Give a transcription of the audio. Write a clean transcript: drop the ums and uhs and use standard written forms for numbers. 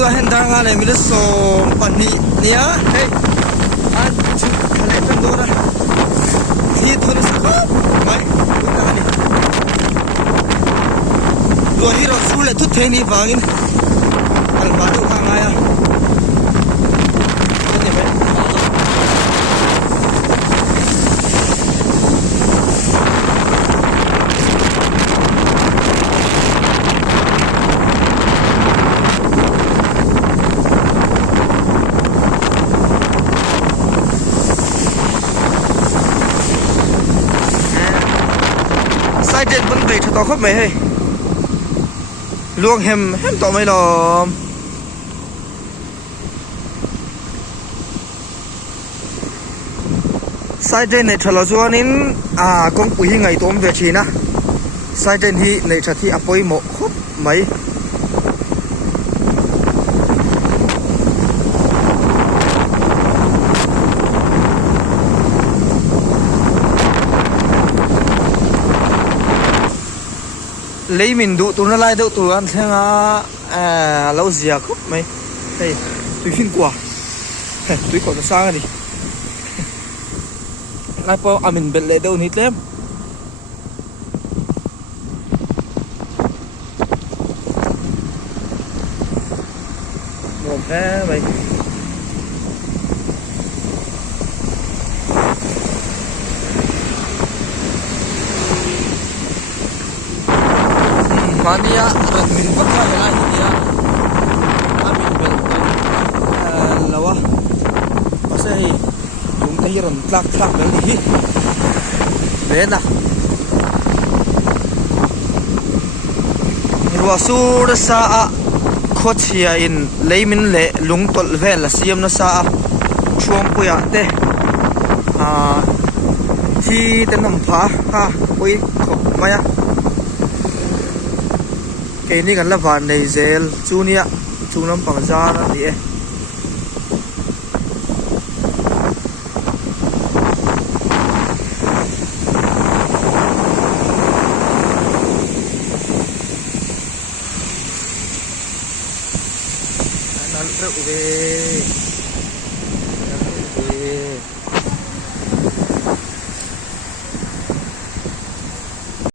tua hen dang ale mi so pani nia hey an chu khale tan do ra thi thon sa mai ta ni do hi ro su le thu the ni wangin al ba du khang aya ni me sai trên vẫn về cho tao khóc mày hay luông hem tao mày lo sai trên này cho lo cho nên công quỷ ngày tôm về chi na sai trên hi này cho thì apoi một khóc mấy lấy mình đủ tụi nó lại đâu tụi ăn xem lâu gì khúc mấy đây tụi phim quả tụi còn nó sang đi lại po mình bật lại đâu nít lắm một cái vậy mania min bakha ya hiya amin bel lawa pasai yung tahiran tlak bel hi lena ruwa sur sa a khochia in leimin le lungtol vel siam na sa a chuam puya te thi tenam pha ha pui khop maya cái này gần là vạn này zel chu nia chu năm bằng da đó đi nó rượu về